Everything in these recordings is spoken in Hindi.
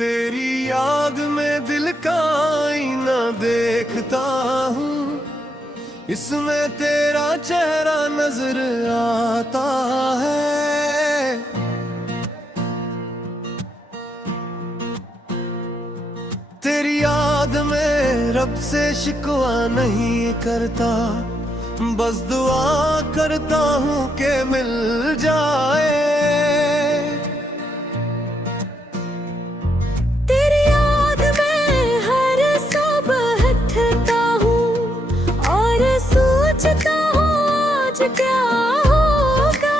तेरी याद में दिल का आईना देखता हूँ, इसमें तेरा चेहरा नजर आता है। तेरी याद में रब से शिकवा नहीं करता, बस दुआ करता हूँ कि मिल जाए। क्या होगा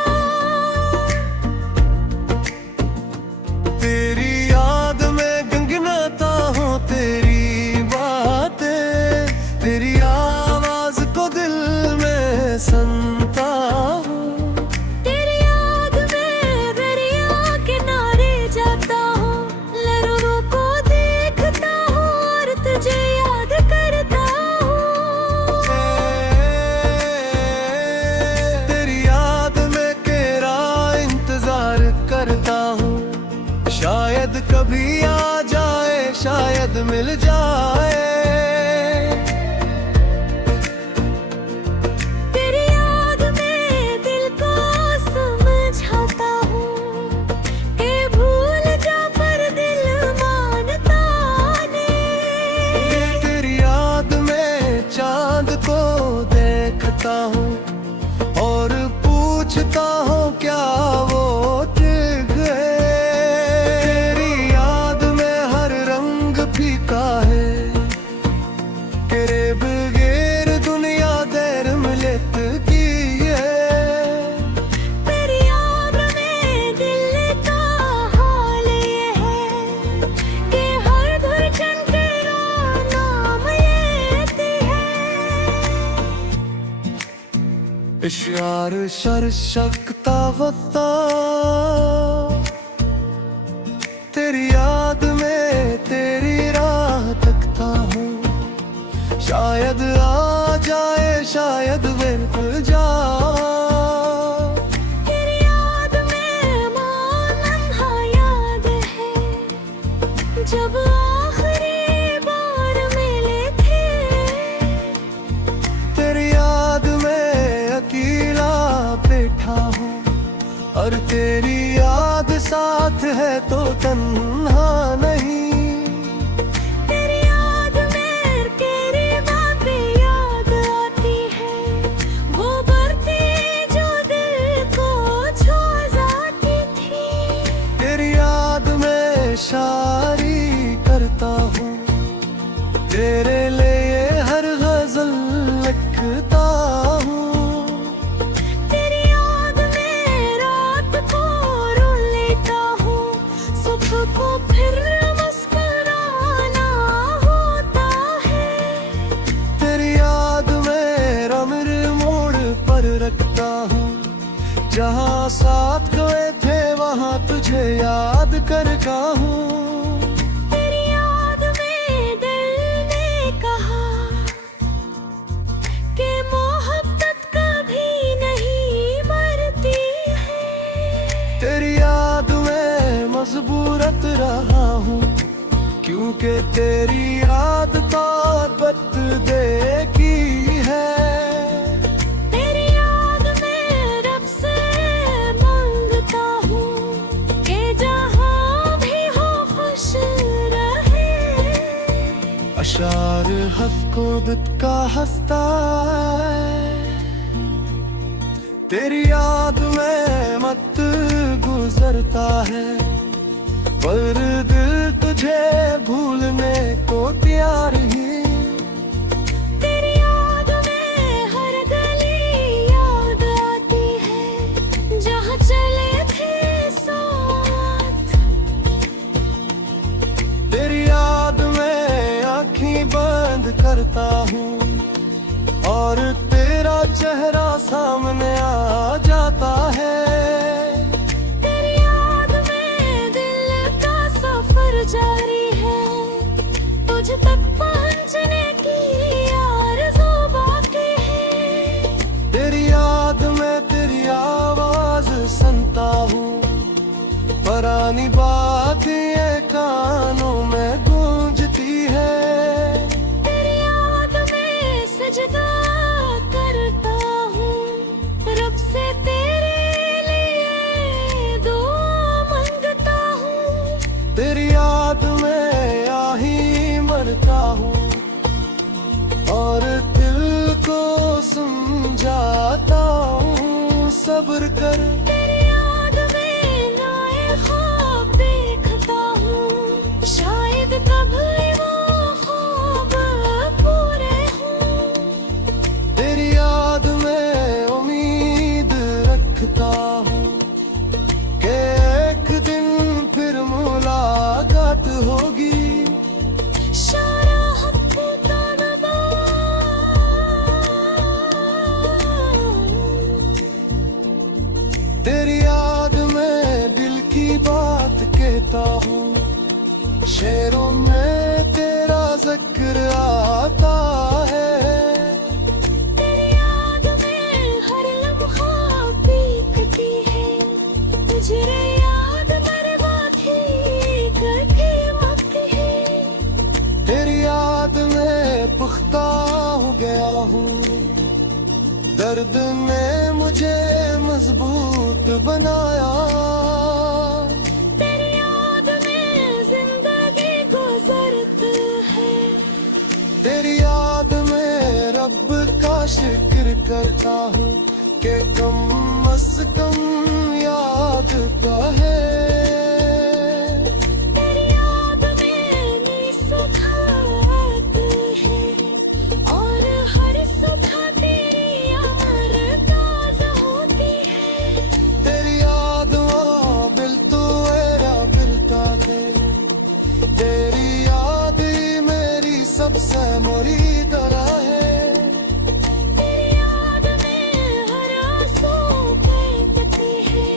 तेरी याद में गुनगुनाता हूँ तेरी बातें, तेरी आवाज को दिल में सुनता हूँ। तेरी याद में दरिया किनारे जाता हूँ, लहरों को देखता हूँ और तुझे याद करता हूँ। शायद कभी आ जाए, शायद मिल जाए। तेरी याद में दिल को समझाता हूँ कि भूल जा, पर दिल मानता नहीं। तेरी याद में चांद को देखता हूँ और पूछता हूँ क्या वो इशार शर शकता वता। तेरी याद में तेरी राह तकता हूँ, शायद आ जाए, शायद बिल्कुल जा। तेरी याद में लम्हा याद है जब आखिरी बार मिले थे। तेरी याद अकेला बैठा हूँ और तेरी याद साथ है तो तन्हा नहीं। तेरी याद में तेरी बातें याद आती है, वो बातें जो दिल को छू जाती थी। तेरी याद में शायरी करता हूँ, तेरे लिए हर गजल लिखता हूँ। को फिर मुस्कुराना होता है। तेरी याद में मेरे मोड़ पर रखता हूँ, जहाँ साथ गए थे वहाँ तुझे याद करता हूँ। तेरी याद में दिल ने कहा कि मोहब्बत कभी नहीं मरती है। तेरी याद में मजबूरत रहा हूँ, क्योंकि तेरी याद ताकत दे की है। तेरी याद में रब से मांगता हूँ कि जहाँ भी हो खुश रहे। अशार हंस को दित का हंसता है, तेरी याद में मत गुजरता है, पर दिल तुझे भूलने को तैयार ही। तेरी याद में हर गली याद आती है, जहाँ चले थे साथ। तेरी याद में आँखें बंद करता हूँ और तेरा चेहरा सामने आ जाता है। जारी है, तुझ तक पहुंचने की आरज़ू बाकी है। तेरी याद में तेरी आवाज सुनता हूँ, पुरानी बातें कान सब्र कर। तेरी याद में नए ख्वाब देखता हूँ, शायद कभी वो ख्वाब पूरे हों। तेरी याद में उम्मीद रखता हूँ कि एक दिन फिर मुलाकात होगी। तेरी याद में दिल की बात कहता हूँ, शेरों में तेरा जिक्र आता है। तेरी याद में हर लम्हा बीतती है, तुझे याद बर्बादी करके मरती है। तेरी याद में पुख्ता हो गया हूँ, दर्द ने मुझे मजबूत बनाया। तेरी याद में जिंदगी गुजरती है, तेरी याद में रब का शुक्र करता हूँ कि कम से कम याद तो है। तेरी याद में नई सुबह है, और हर सुबह तेरी अमर ताज़ा होती है। तेरी याद बिल तू एरा बिलता थे, तेरी याद ही मेरी सबसे मुरीदरा है। तेरी याद में हर आंसू बहती है,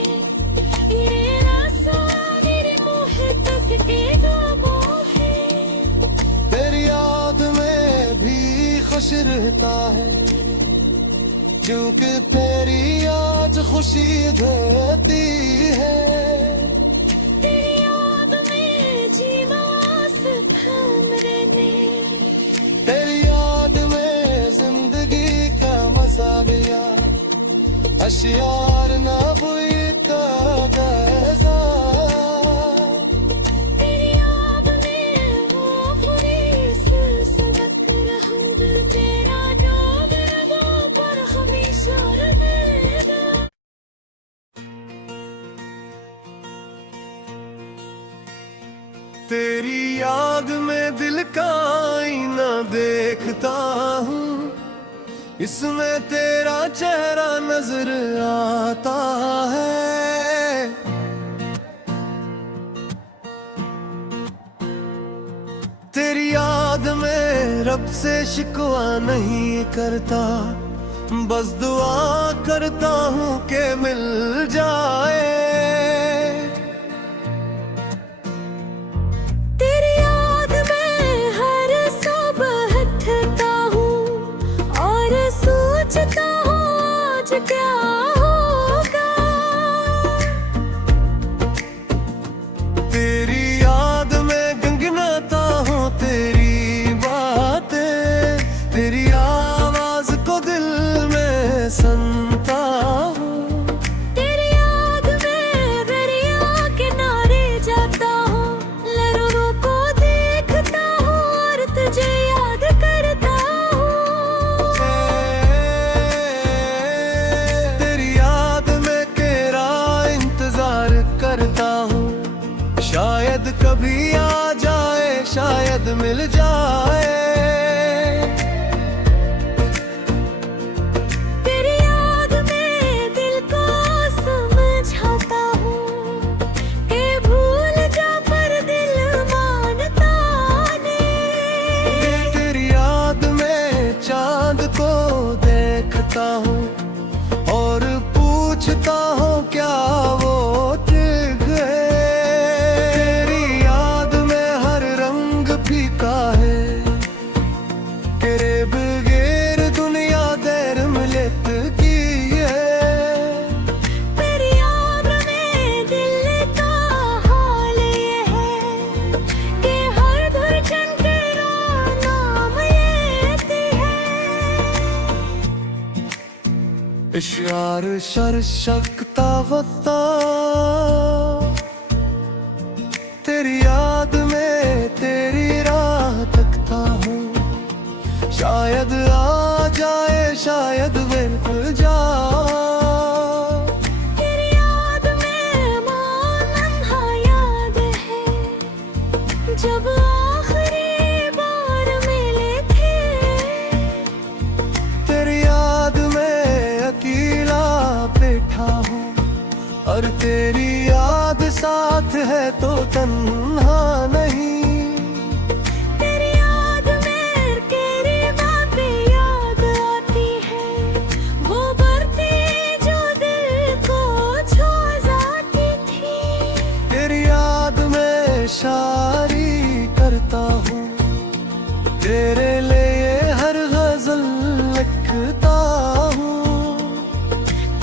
ये रास्ता मेरे मुँह तक के ख्वाबों है। तेरी याद में भी खुश रहता है, क्योंकि तेरी आज खुशी देती है। तेरी याद में जीना सीखा मैंने, तेरी याद में जिंदगी का मजा लिया, अशियार ना हुई तो कैसा। तेरी याद में वो फरीस सनक रहूं, तेरा नाम रगों पर हमेशा रहेगा। तेरी याद में दिल का आईना देखता हूँ, इसमें तेरा चेहरा नजर आता है। तेरी याद में रब से शिकवा नहीं करता, बस दुआ करता हूँ कि मिल जाए। तेरी याद में हर सुबह उठता हूँ, और सोचता हूँ आज क्या होगा। तेरी याद में गुनगुनाता हूँ तेरी बातें, तेरी आवाज को दिल में सुनता हूँ। तेरी याद में दरिया किनारे जाता हूँ, लहरों को देखता हूँ और तुझे याद करता हूँ। तेरी याद में तेरा इंतजार करता हूँ, शायद कभी आ जाए, शायद मिल जाए। तेरी याद में दिल को समझाता हूँ कि भूल जा, पर दिल मानता नहीं। तेरी याद में चांद को देखता हूँ और पूछता हूँ क्या वो टिक गए। तेरी याद में हर रंग फीका है, तेरे बगैर दुनिया देर मिलत की है। तेरी याद में दिल का हाल ये है कि हर धड़कन तेरा नाम लेती है। इशार शर शकता वता, तेरी याद में तेरी राह तकता हूँ, शायद आ जाए, शायद बिल्कुल जा। और तेरी याद साथ है तो तन्हा नहीं। तेरी याद में तेरी बातें याद आती है, वो बरती जो दिल को छू जाती थी। तेरी याद में शायरी करता हूँ, तेरे लिए हर गजल लिखता हूँ।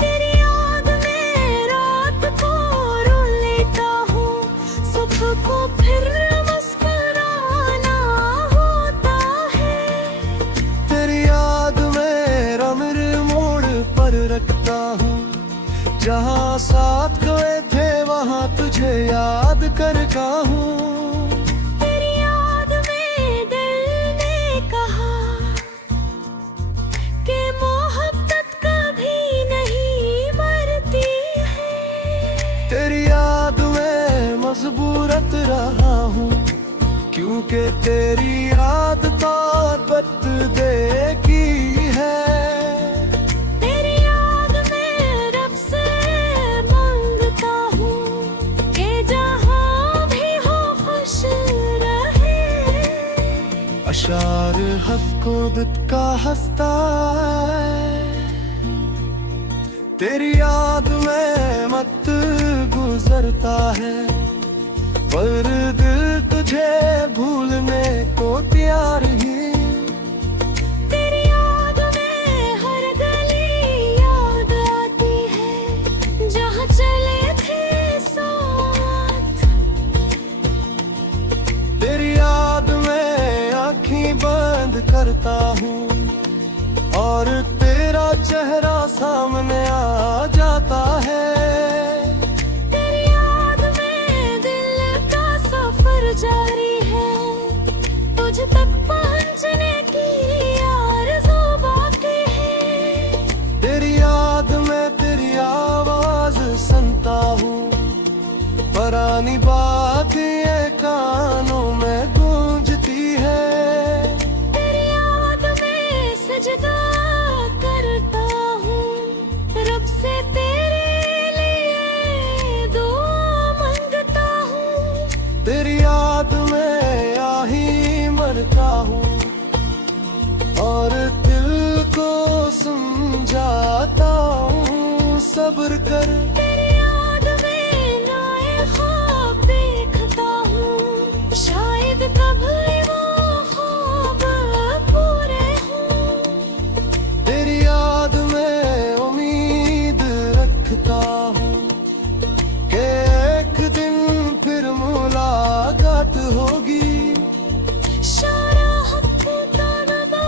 तेरी याद में रात को रो लेता हूँ, सुबह को फिर मुस्कुराना होता है। तेरी याद में रमर मोड़ पर रखता हूँ, जहाँ साथ गए थे वहाँ तुझे याद करता हूँ। तेरी याद में दिल ने कहा कि मोहब्बत कभी नहीं मरती है। तेरी याद में मजबूरत रहा हूँ, क्योंकि तेरी याद ताकत दे की है। तेरी याद में रब से मांगता हूँ कि जहाँ भी हो खुश रहे। अशार हफ्को दुत का हंसता है, तेरी याद में मत गुजरता है, पर दिल तुझे भूलने को तैयार ही। तेरी याद में हर गली याद आती है, जहाँ चले थे साथ। तेरी याद में आँखें बंद करता हूँ और तेरा चेहरा सामने आ जाता है। तेरी याद में दिल का सफर जारी है, तुझ तक पहुँचने की आरज़ू बाकी है। तेरी याद में तेरी आवाज सुनता हूँ, पुरानी बातें कानों में गूंजती है। तेरी याद में सजदा करता हूँ, रब से तेरे लिए दुआ मांगता हूँ। तेरी याद में आही मरता हूँ और दिल को समझाता हूँ सब्र कर। तेरी याद में नए ख्वाब देखता हूँ, शायद कभी वो ख्वाब पूरे हों। तेरी याद में उम्मीद रखता हूँ कि एक दिन फिर मुलाकात होगी। शारा हक़ तनबा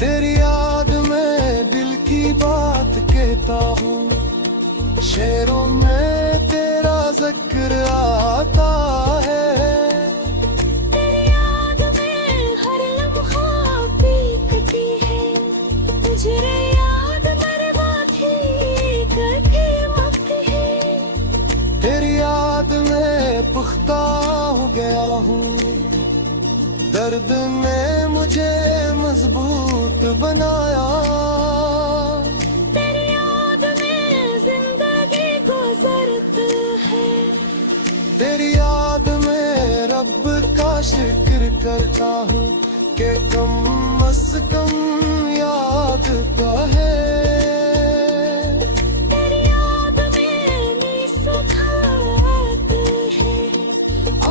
तेरी याद में दिल की बात कहता हूँ, शेरों में तेरा जिक्र आता है। तेरी याद में हर लम्हा बीतती है, तुझे याद बर्बाद ही करके मरती है। तेरी याद में पुख्ता हो गया हूँ, दर्द ने मुझे मजबूत बनाया। तेरी याद में जिंदगी गुजरती है, तेरी याद में रब का शुक्र करता हूँ कि कम अज कम याद तो है। तेरी याद में नई सुबह आती है,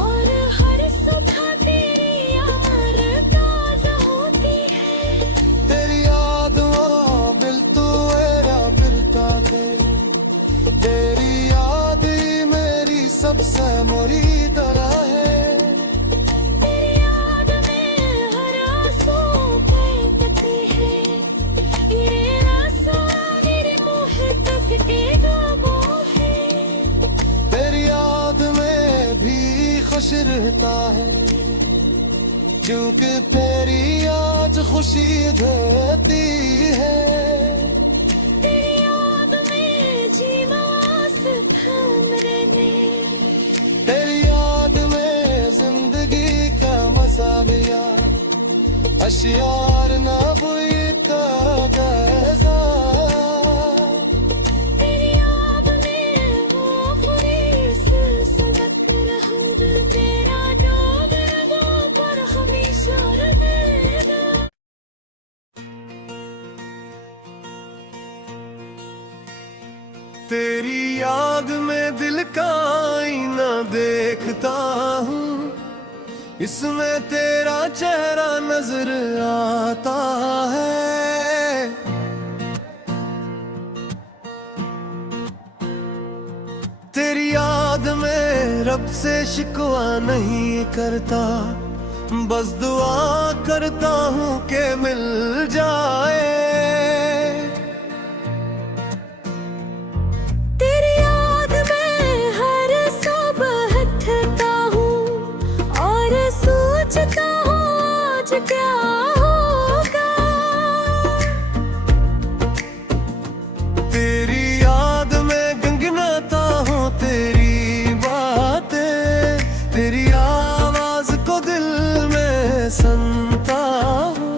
और हर सुबह तेरी अमर ताज़ा होती है। तेरी याद बिल तू एरा बिलता थे, तेरी याद ही मेरी सबसे मुरीदरा है। तेरी याद में हर आंसू फेंकती है, ये आंसू मेरे मुँह तक के ख्वाबों है। तेरी याद में भी खुश रहता है, क्योंकि तेरी याद खुशी देती है। तेरी याद में जीना थामने में, तेरी याद में जिंदगी का मजा भी यार, अशियार ना बुई का तेरी याद में दिल का आईना देखता हूँ, इसमें तेरा चेहरा नजर आता है। तेरी याद में रब से शिकवा नहीं करता, बस दुआ करता हूँ कि मिल जाए। तेरी याद में हर सुबह उठता हूँ और सोचता हूँ आज क्या होगा। तेरी याद में गुनगुनाता हूँ तेरी बातें, तेरी आवाज को दिल में सुनता हूँ।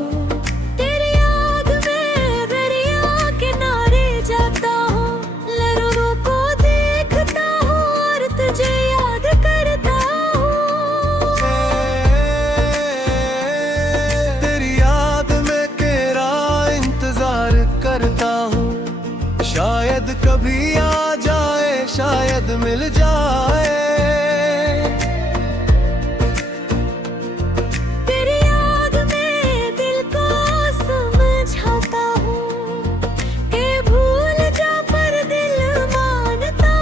तेरी याद में दरिया किनारे जाता हूँ, लहरों को देखता हूँ और तुझे याद करता हूँ। तेरी याद में तेरा इंतजार करता हूँ, शायद कभी आ जाए, शायद मिल जाए। तेरी याद में दिल को समझाता हूँ कि भूल जा, पर दिल मानता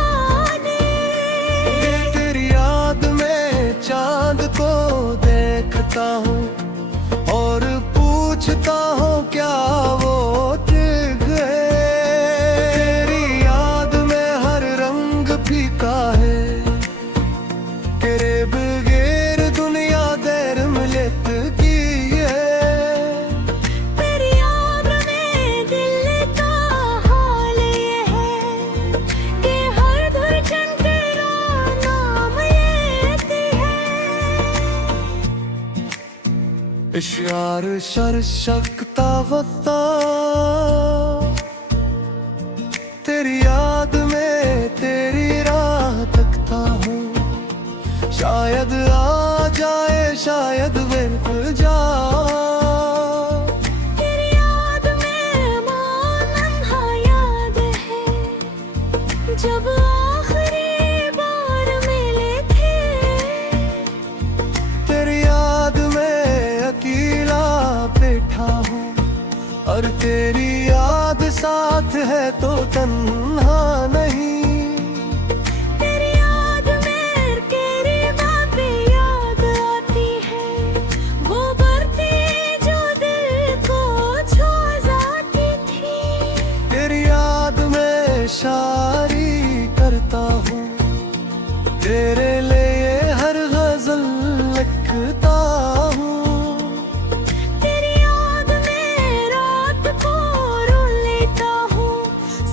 नहीं। तेरी याद में चांद को देखता हूँ और पूछता हूँ क्या वो दिख गए। तेरी याद में हर रंग फीका है, तेरे बगैर दुनिया देर मिलत की है। तेरी याद में दिल का हाल ये है कि हर धड़कन तेरा नाम लेती है। इशार शर शकता वता, तेरी याद में तेरी राह तकता हूँ, शायद आ जाए, शायद बिल्कुल जा। तेरी याद में लम्हा याद है जब आखिरी बार मिले थे। तेरी याद में अकेला बैठा हूँ और तेरी याद साथ है तो तन्हा नहीं। तेरी याद में तेरी बातें याद आती है, वो बरती जो दिल को छू जाती थी। तेरी याद में शायरी करता हूँ, तेरे लिए हर गजल लिखता हूँ। तेरी याद में रात को रो लेता हूँ,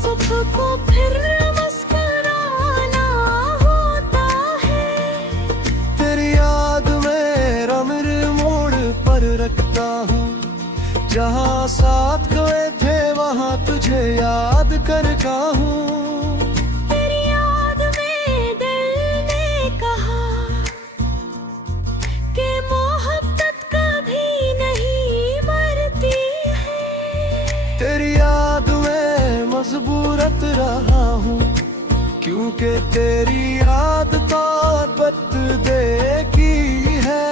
सुबह को फिर मुस्कुराना होता है। तेरी याद में रमर मोड़ पर रखता हूँ, जहाँ साथ गए थे वहाँ तुझे याद करता हूँ। तेरी याद में दिल ने कहा कि मोहब्बत कभी नहीं मरती है। तेरी याद में मजबूरत रहा हूँ, क्योंकि तेरी याद ताकत देखी है।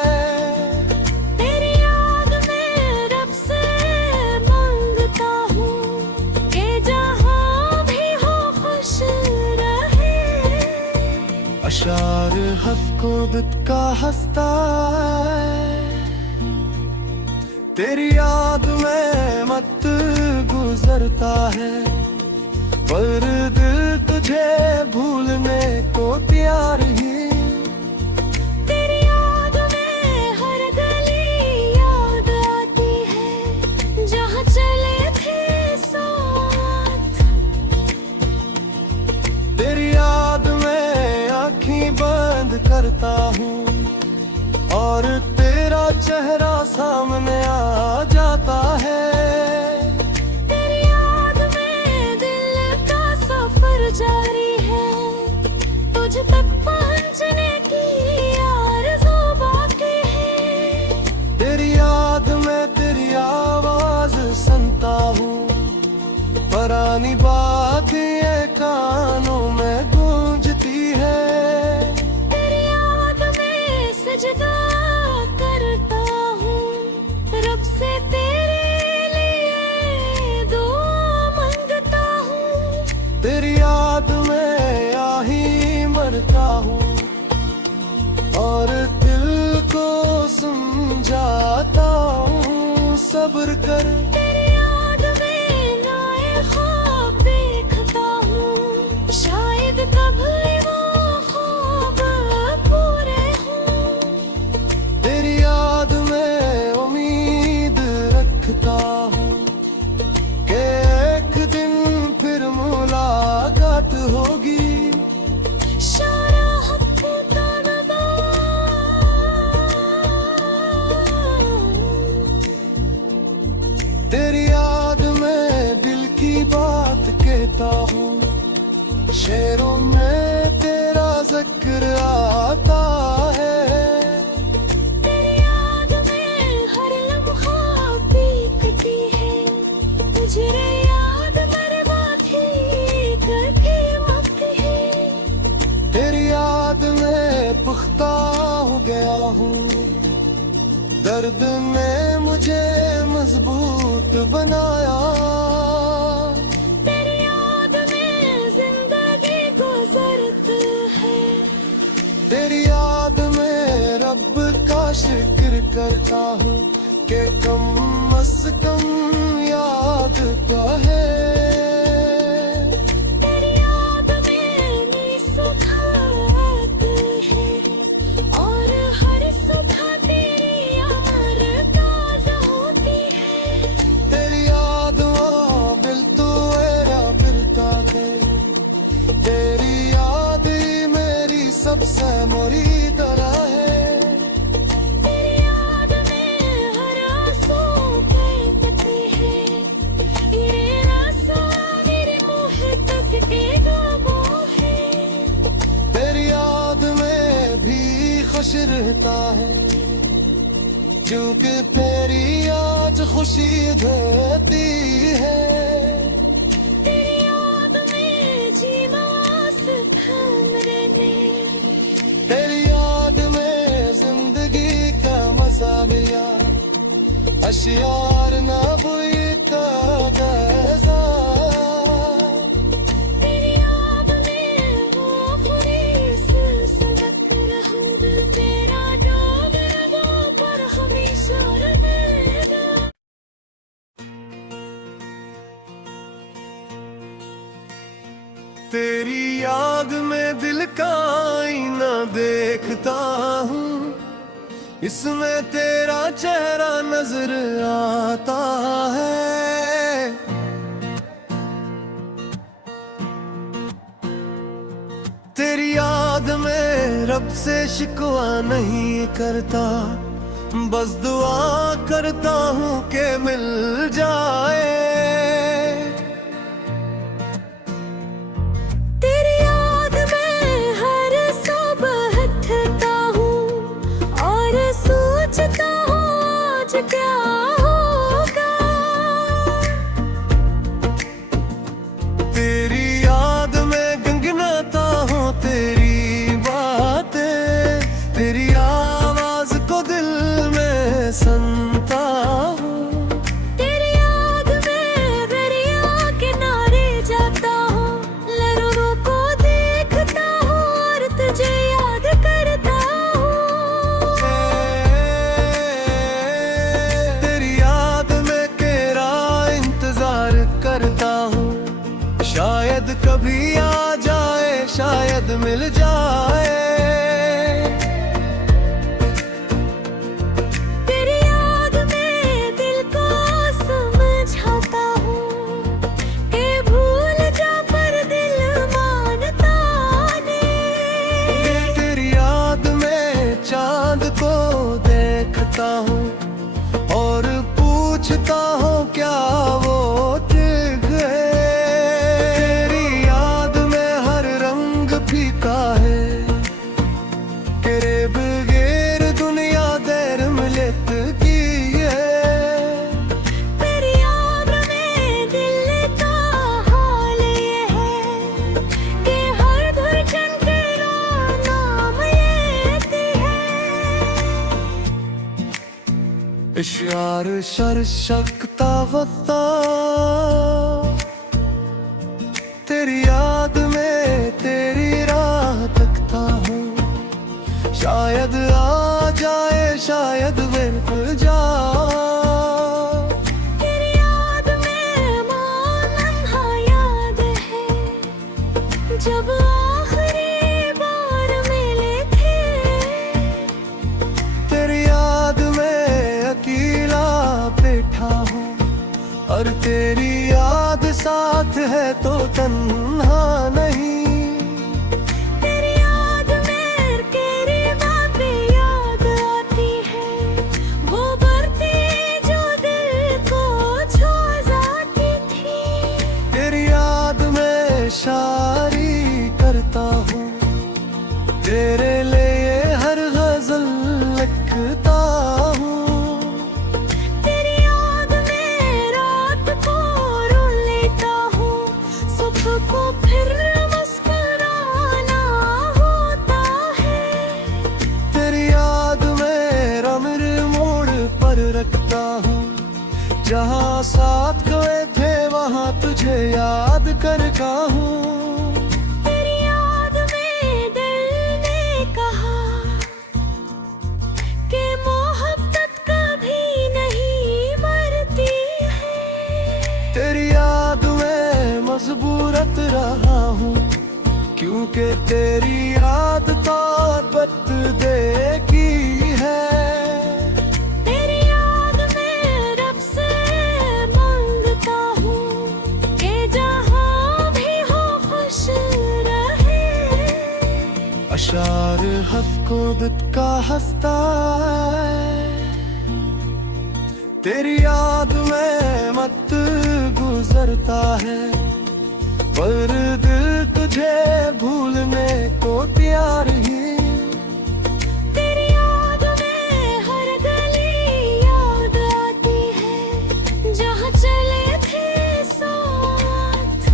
तेरी याद में रब से मांगता हूँ कि जहाँ भी हो खुश रहे। अशार हफ्को दुत का हंसता है, तेरी याद में मत गुजरता है, पर दिल तुझे भूलने को तैयार ही। तेरी याद में हर गली याद आती है, जहाँ चले थे साथ। तेरी याद में आँखें बंद करता हूँ और तेरा चेहरा सामने आ जाता है। तेरी याद में दिल का सफर जारी है, तुझ तक पहुँचने की आरज़ू बाकी है। तेरी याद में तेरी आवाज सुनता हूँ, पुरानी बात ये कान सब्र कर। तेरी याद में नए ख्वाब देखता हूँ, शायद कभी वो ख्वाब पूरे हों। तेरी याद में उम्मीद रखता हूँ कि एक दिन फिर मुलाकात होगी। तेरी याद में दिल की बात कहता हूँ, शेरों में तेरा जिक्र आता है। तेरी याद में हर लम्हा बीतती है, मुझे याद मेरे बाकी करके वक्त है। तेरी याद में पुख्ता हो गया हूँ, दर्द ने मुझे मजबूत बनाया। तेरी याद में जिंदगी गुजरती है, तेरी याद में रब का शुक्र करता हूँ कि कम अज कम याद तो है। तेरी याद में नई सुबह आती है, और हर सुबह तेरी अमर ताज़ा होती है। तेरी याद बिल तू मेरा बिलता थे, तेरी याद ही मेरी सबसे मुरीदरा है। तेरी याद में हर आंसू बहती है, ये रास्ता मेरे मुँह तक के डूबो है। तेरी याद में भी खुश रहता है, क्योंकि तेरी आज खुशी देती है। तेरी याद में जीना सिखा मैंने, तेरी याद में जिंदगी का मजा लिया, अशियार ना बुई का गजा। तेरी याद में वो आखिरी सड़क रहूंगा, तेरा डूब वो पर हमेशा रहेगा। तेरी याद में दिल का आईना देखता हूँ, इसमें तेरा चेहरा नजर आता है। तेरी याद में रब से शिकवा नहीं करता, बस दुआ करता हूँ कि मिल जाए। तेरी याद में हर सुबह उठता हूँ, और सोचता हूँ आज क्या होगा। तेरी याद में गुनगुनाता हूँ तेरी बातें, तेरी आवाज को दिल में सुनता हूँ। तेरी याद में दरिया किनारे जाता हूँ, लहरों को देखता हूँ और तुझे याद करता हूँ। तेरी याद में तेरा इंतजार करता हूँ, शायद कभी आ जाए, शायद मिल जाए। तेरी याद में दिल को समझाता हूँ कि भूल जा, पर दिल मानता नहीं। तेरी याद में चांद को देखता हूँ और पूछता हूँ क्या वो टिक गए। तेरी याद में हर रंग फीका है, तेरे बगैर दुनिया देर मिलत की है। तेरी याद में दिल का हाल ये है कि हर धड़कन तेरा नाम लेती है। इशार शर शकता वता, तेरी याद में तेरी राह तकता हूँ, शायद आ जाए, शायद बिल्कुल जा। जब आखिरी बार मिले थे। तेरी याद में अकेला बैठा हूँ और तेरी याद साथ है तो तन्हा नहीं। तेरी याद में तेरी बातें याद आती है, वो बरती जो दिल को छू जाती थी। तेरी याद में शायरी करता हूँ, तेरे लिए हर गजल लिखता हूँ। तेरी याद में रात को रो लेता हूँ, सुबह को फिर मुस्कुराना होता है। तेरी याद में रमर मोड़ पर रखता हूँ, जहाँ साथ गए थे वहाँ तुझे याद करता हूँ। तेरी याद में दिल ने कहा कि मोहब्बत कभी नहीं मरती है। तेरी याद में मजबूरत रहा हूँ, क्योंकि तेरी याद ताकत दे की है। तेरी याद में रब से मांगता हूँ कि जहाँ भी हो खुश रहे। अशार हफ्कोदत का हंसता है, तेरी याद में मत गुजरता है, पर दिल तुझे भूलने को तैयार ही। तेरी याद में हर गली याद आती है, जहाँ चले थे साथ।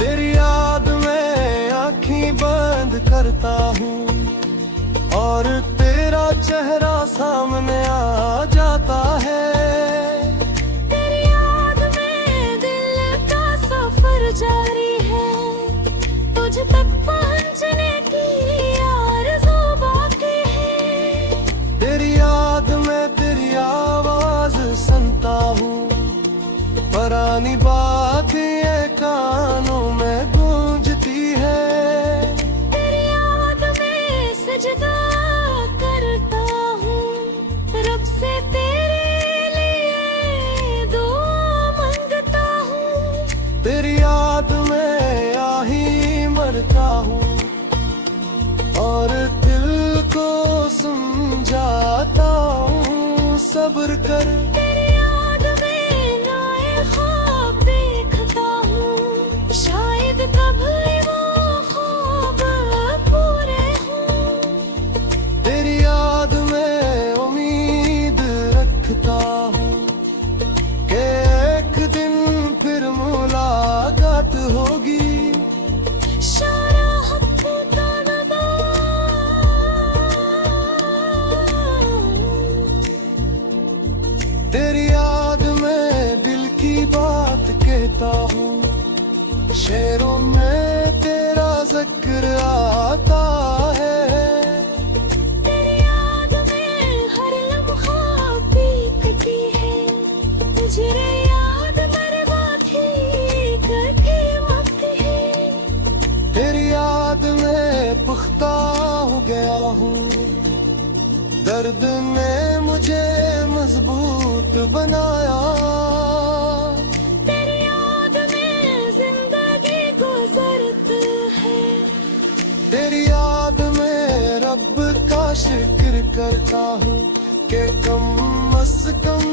तेरी याद में आँखें बंद करता हूँ और तेरा चेहरा सामने आ जाता है। तेरी याद में दिल का सफर जारी है, तुझ तक पहुँचने की आरज़ू बाकी है। तेरी याद में तेरी आवाज सुनता हूँ, पुरानी बातें कानों में गूंजती है। तेरी याद में सजदा करता हूँ, रब से तेरे लिए दुआ मांगता हूँ। तेरी याद में आही मरता हूँ और दिल को समझाता हूँ सब्र कर। तेरी याद में नए ख्वाब देखता हूँ, शायद कभी वो ख्वाब पूरे हों। तेरी याद में उम्मीद रखता हूँ कि एक दिन फिर मुलाकात होगी। तेरी याद में दिल की बात कहता हूँ, शेरों में तेरा जिक्र आता है। तेरी याद में हर लम्हा बीतती है, मुझे याद बर्बाद ही कभी वक्त है। तेरी याद में पुख्ता हो गया हूँ, दर्द ने मुझे मजबूत बनाया। तेरी याद में जिंदगी गुजरती है, तेरी याद में रब का शुक्र करता हूँ कि कम अज कम